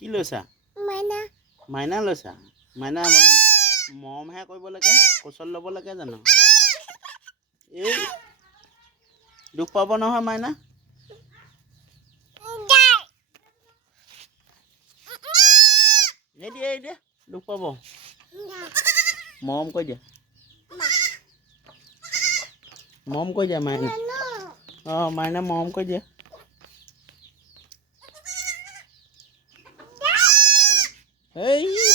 কি লৈছা মাইনা লৈছা মাইনা মৰমহে কৰিব লাগে কোচত ল'ব লাগে জানো এই দুখ পাব নহয় মাইনা এই দুখ পাব মৰম কৰি দিয়া মাইনা মাইনা মৰম কৰি দিয়া এই